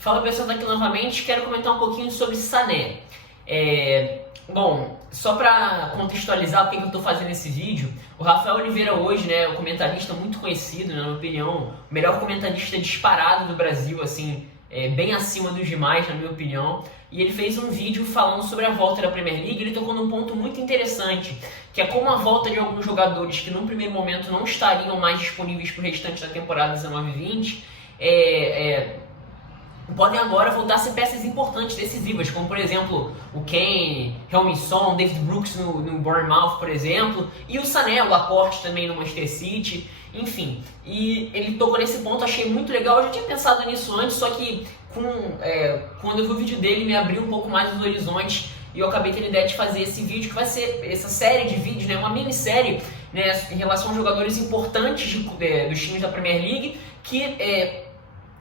Fala pessoal, tá aqui novamente, quero comentar um pouquinho sobre Sané. Bom, só para contextualizar o que eu estou fazendo esse vídeo, o Rafael Oliveira hoje, né, um comentarista muito conhecido, na minha opinião, o melhor comentarista disparado do Brasil, assim, bem acima dos demais, na minha opinião, e ele fez um vídeo falando sobre a volta da Premier League. Ele tocou num ponto muito interessante, que é como a volta de alguns jogadores que num primeiro momento não estariam mais disponíveis para o restante da temporada 19-20, podem agora voltar a ser peças importantes, decisivas, como por exemplo o Kane, Heung-min Son, David Brooks no Bournemouth, por exemplo, e o Sané, o Laporte também no Manchester City, enfim. E ele tocou nesse ponto, achei muito legal. Eu já tinha pensado nisso antes, só que quando eu vi o vídeo dele me abriu um pouco mais os horizontes e eu acabei tendo a ideia de fazer esse vídeo, que vai ser essa série de vídeos, né, uma minissérie, né, em relação a jogadores importantes dos times da Premier League que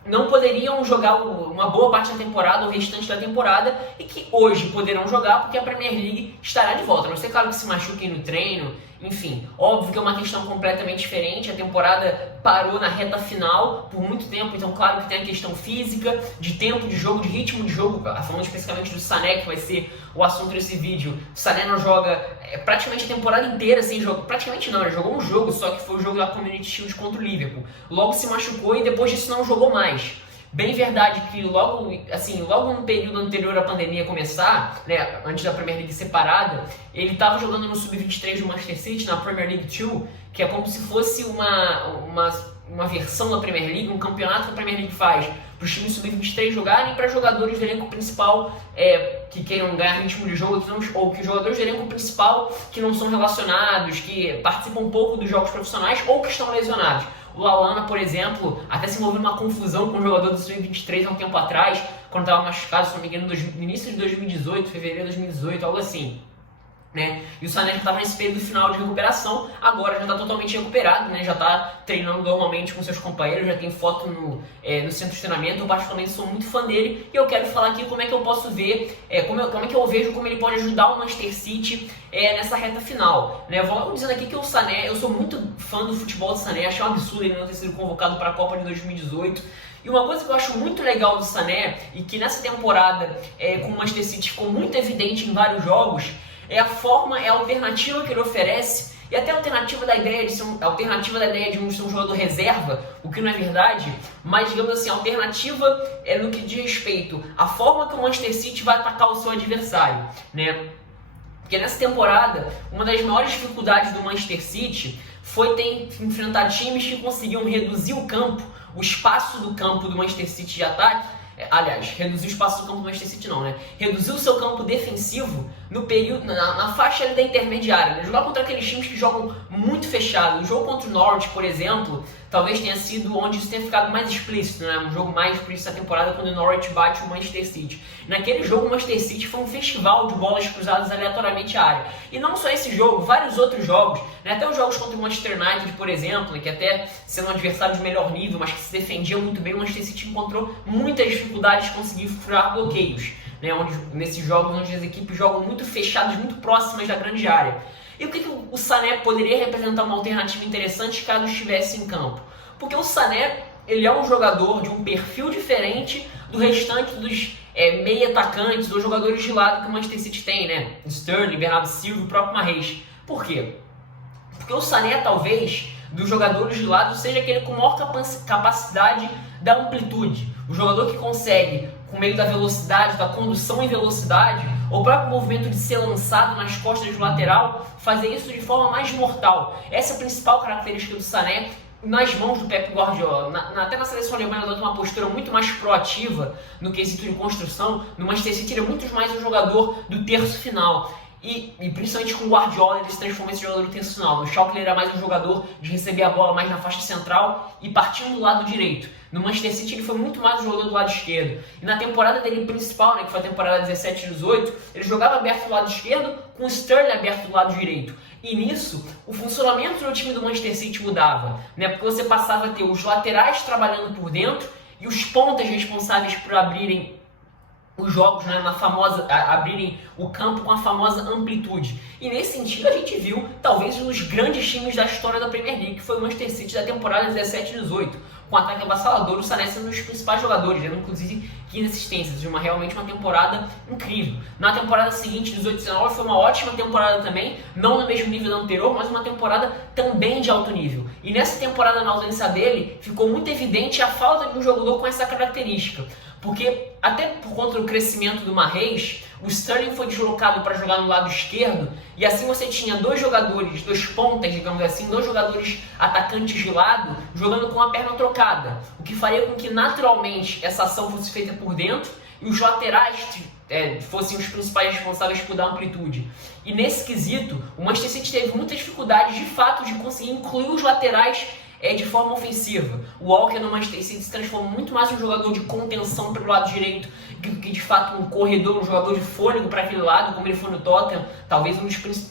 não poderiam jogar uma boa parte da temporada, o restante da temporada, e que hoje poderão jogar porque a Premier League estará de volta. A não ser, claro, que se machuquem no treino, enfim. Óbvio que é uma questão completamente diferente, a temporada parou na reta final por muito tempo, então claro que tem a questão física, de tempo de jogo, de ritmo de jogo, falando especificamente do Sané, que vai ser o assunto desse vídeo. O Sané não joga praticamente a temporada inteira sem jogo, praticamente não, ele jogou um jogo, só que foi o jogo da Community Shield contra o Liverpool. Logo se machucou e depois disso não jogou mais. Bem verdade que logo no período anterior à pandemia começar, né, antes da Premier League separada, ele estava jogando no Sub-23 do Manchester City, na Premier League 2, que é como se fosse uma versão da Premier League, um campeonato que a Premier League faz para os times Sub-23 jogarem, para jogadores do elenco principal que queiram ganhar ritmo de jogo, ou que jogadores do elenco principal que não são relacionados, que participam um pouco dos jogos profissionais ou que estão lesionados. O Lallana, por exemplo, até se envolveu numa confusão com um jogador do Sub-23 há um tempo atrás, quando estava machucado, se não me engano, no início de 2018, fevereiro de 2018, algo assim. Né? E o Sané já estava nesse período final de recuperação, agora já está totalmente recuperado, né? Já está treinando normalmente com seus companheiros, já tem foto no centro de treinamento. Eu particularmente sou muito fã dele e eu quero falar aqui como é que eu posso ver, como é que eu vejo como ele pode ajudar o Manchester City nessa reta final. Né? Vou dizendo aqui que o Sané, eu sou muito fã do futebol do Sané, achei um absurdo ele não ter sido convocado para a Copa de 2018. E uma coisa que eu acho muito legal do Sané, e que nessa temporada com o Manchester City ficou muito evidente em vários jogos, é a alternativa que ele oferece, e até a alternativa da ideia de ser um jogador reserva, o que não é verdade, mas digamos assim, a alternativa no que diz respeito à forma que o Manchester City vai atacar o seu adversário, né? Porque nessa temporada, uma das maiores dificuldades do Manchester City foi enfrentar times que conseguiam reduzir o espaço do campo do Manchester City de ataque. Aliás, reduzir o espaço do campo do Manchester City não, né? Reduzir o seu campo defensivo no período, na faixa ali da intermediária, né? Jogar contra aqueles times que jogam muito fechado. O jogo contra o Norwich, por exemplo, talvez tenha sido onde isso tenha ficado mais explícito, né? Um jogo mais explícito da temporada, quando o Norwich bate o Manchester City. Naquele jogo, o Manchester City foi um festival de bolas cruzadas aleatoriamente à área. E não só esse jogo, vários outros jogos, né? Até os jogos contra o Manchester United, por exemplo, né? Que até sendo um adversário de melhor nível, mas que se defendia muito bem, o Manchester City encontrou muitas dificuldades de conseguir furar bloqueios, né? Nesses jogos onde as equipes jogam muito fechadas, muito próximas da grande área. E o que o Sané poderia representar uma alternativa interessante caso estivesse em campo? Porque o Sané, ele é um jogador de um perfil diferente do restante dos meia atacantes ou jogadores de lado que o Manchester City tem, né? Sterling, Bernardo Silva, o próprio Mahrez. Por quê? Porque o Sané, talvez, dos jogadores de lado, seja aquele com maior capacidade da amplitude. O jogador que consegue, com meio da velocidade, da condução em velocidade, ou o próprio movimento de ser lançado nas costas do lateral, fazer isso de forma mais mortal. Essa é a principal característica do Sané nas mãos do Pep Guardiola. Até na seleção alemã ele adota uma postura muito mais proativa no quesito de construção. No Manchester City ele é muito mais um jogador do terço final. E principalmente com o Guardiola ele se transforma nesse jogador do terço final. No Schalke ele era mais um jogador de receber a bola mais na faixa central e partindo do lado direito. No Manchester City ele foi muito mais um jogador do lado esquerdo. E na temporada dele principal, né, que foi a temporada 17-18, ele jogava aberto do lado esquerdo com o Sterling aberto do lado direito. E nisso, o funcionamento do time do Manchester City mudava, né, porque você passava a ter os laterais trabalhando por dentro e os pontas responsáveis por abrirem os jogos, né, abrirem o campo com a famosa amplitude. E nesse sentido a gente viu talvez um dos grandes times da história da Premier League, que foi o Manchester City da temporada 17-18, com um ataque avassalador, o Sané sendo um dos principais jogadores, dando inclusive 15 assistências, realmente uma temporada incrível. Na temporada seguinte, 18-19, foi uma ótima temporada também, não no mesmo nível da anterior, mas uma temporada também de alto nível. E nessa temporada, na ausência dele, ficou muito evidente a falta de um jogador com essa característica. Porque, até por conta do crescimento do Mahrez, o Sterling foi deslocado para jogar no lado esquerdo, e assim você tinha dois jogadores, dois pontas, digamos assim, dois jogadores atacantes de lado, jogando com a perna trocada, o que faria com que naturalmente essa ação fosse feita por dentro e os laterais fossem os principais responsáveis por dar amplitude. E nesse quesito, o Manchester City teve muitas dificuldades de fato de conseguir incluir os laterais de forma ofensiva. O Walker no Manchester City se transforma muito mais em um jogador de contenção pelo lado direito que de fato um corredor, um jogador de fôlego para aquele lado, como ele foi no Tottenham. Talvez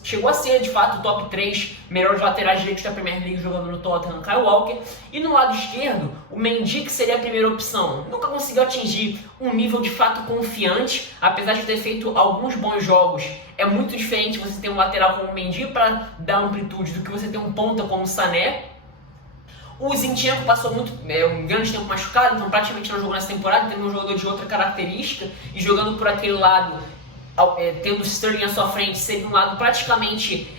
chegou a ser de fato o top 3 melhores laterais direitos da Premier League jogando no Tottenham, Kyle Walker. E no lado esquerdo, o Mendy, que seria a primeira opção, nunca conseguiu atingir um nível de fato confiante, apesar de ter feito alguns bons jogos. É muito diferente você ter um lateral como o Mendy para dar amplitude do que você ter um ponta como o Sané. O Zinchenko passou um grande tempo machucado, então praticamente não jogou nessa temporada, tendo um jogador de outra característica, e jogando por aquele lado, tendo o Sterling à sua frente, seria um lado praticamente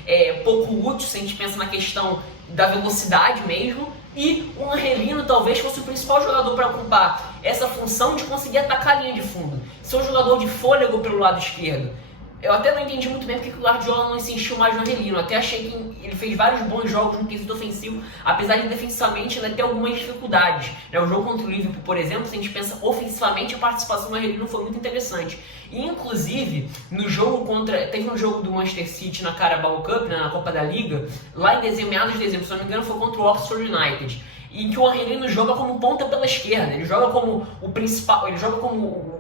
pouco útil, se a gente pensa na questão da velocidade mesmo, e o Angelino talvez fosse o principal jogador para ocupar essa função de conseguir atacar a linha de fundo, ser um jogador de fôlego pelo lado esquerdo. Eu até não entendi muito bem porque o Guardiola não insistiu mais no Angelino. Eu até achei que ele fez vários bons jogos no quesito ofensivo, apesar de defensivamente ainda ter algumas dificuldades. O jogo contra o Liverpool, por exemplo, se a gente pensa ofensivamente, a participação do Angelino foi muito interessante. E, inclusive, no jogo teve um jogo do Manchester City na Carabao Cup, na Copa da Liga, lá em dezembro, meados de dezembro, se não me engano, foi contra o Oxford United, em que o Angelino joga como ponta pela esquerda. Ele joga como o principal, ele joga como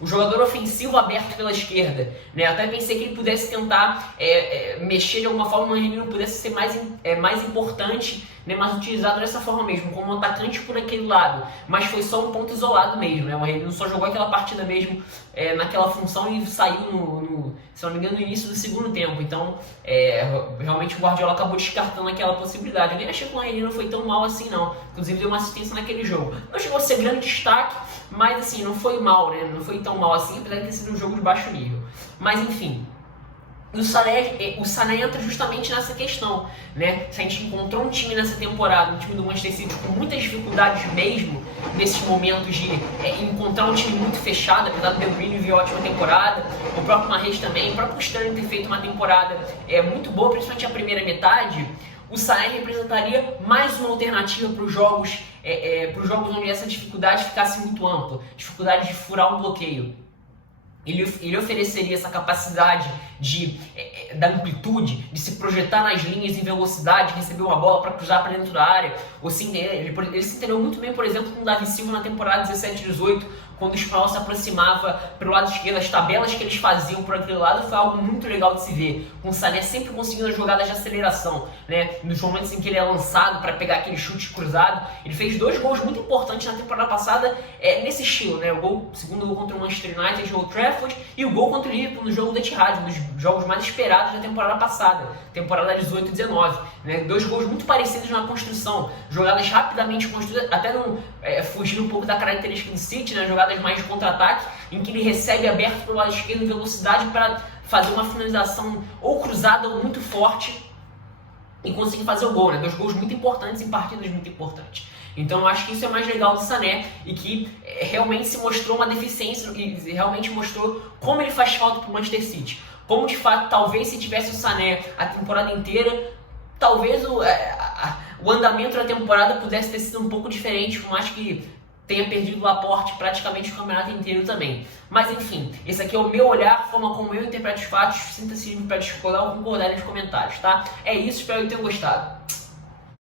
o jogador ofensivo aberto pela esquerda, né? Até pensei que ele pudesse tentar mexer de alguma forma, o Angelino pudesse ser mais importante, né? Mais utilizado dessa forma mesmo, como um atacante por aquele lado, mas foi só um ponto isolado mesmo, né? O Angelino só jogou aquela partida mesmo naquela função e saiu se não me engano, no início do segundo tempo. Então realmente o Guardiola acabou descartando aquela possibilidade. Eu nem achei que o Angelino foi tão mal assim não, inclusive deu uma assistência naquele jogo. Não chegou a ser grande destaque, mas assim, não foi mal, né? Não foi tão mal assim, apesar de ter sido um jogo de baixo nível. Mas enfim, o Sané entra justamente nessa questão, né? Se a gente encontrou um time nessa temporada, um time do Manchester City com muitas dificuldades mesmo, nesses momentos de encontrar um time muito fechado, apesar do De Bruyne vir ótima temporada, o próprio Mahrez também, o próprio Sterling ter feito uma temporada muito boa, principalmente a primeira metade. O Sané representaria mais uma alternativa para os jogos onde essa dificuldade ficasse muito ampla, dificuldade de furar um bloqueio. Ele ofereceria essa capacidade da amplitude, de se projetar nas linhas em velocidade, receber uma bola para cruzar para dentro da área. Ou ele se entendeu muito bem, por exemplo, com o Davi Silva na temporada 17-18, quando o espanhol se aproximava pelo lado esquerdo, as tabelas que eles faziam por aquele lado foi algo muito legal de se ver, com o Sané sempre conseguindo as jogadas de aceleração, né? Nos momentos em que ele é lançado para pegar aquele chute cruzado. Ele fez 2 gols muito importantes na temporada passada nesse estilo, né? O segundo gol contra o Manchester United no Old Trafford, e o gol contra o Liverpool no jogo da Etihad, um dos jogos mais esperados da temporada passada, temporada 18-19, né? 2 gols muito parecidos na construção, jogadas rapidamente construídas, até não fugindo um pouco da característica do City, né? Jogadas mais de contra-ataque, em que ele recebe aberto pelo lado esquerdo em velocidade para fazer uma finalização ou cruzada ou muito forte e conseguir fazer o gol, né? 2 gols muito importantes em partidas muito importantes. Então eu acho que isso é mais legal do Sané e que realmente se mostrou uma deficiência e realmente mostrou como ele faz falta para o Manchester City. Como de fato, talvez se tivesse o Sané a temporada inteira, talvez o andamento da temporada pudesse ter sido um pouco diferente, por mais que tenha perdido o Laporte praticamente o campeonato inteiro também. Mas enfim, esse aqui é o meu olhar, a forma como eu interpreto os fatos. Sinta-se livre para discordar ou concordar nos comentários, tá? É isso, espero que tenham gostado.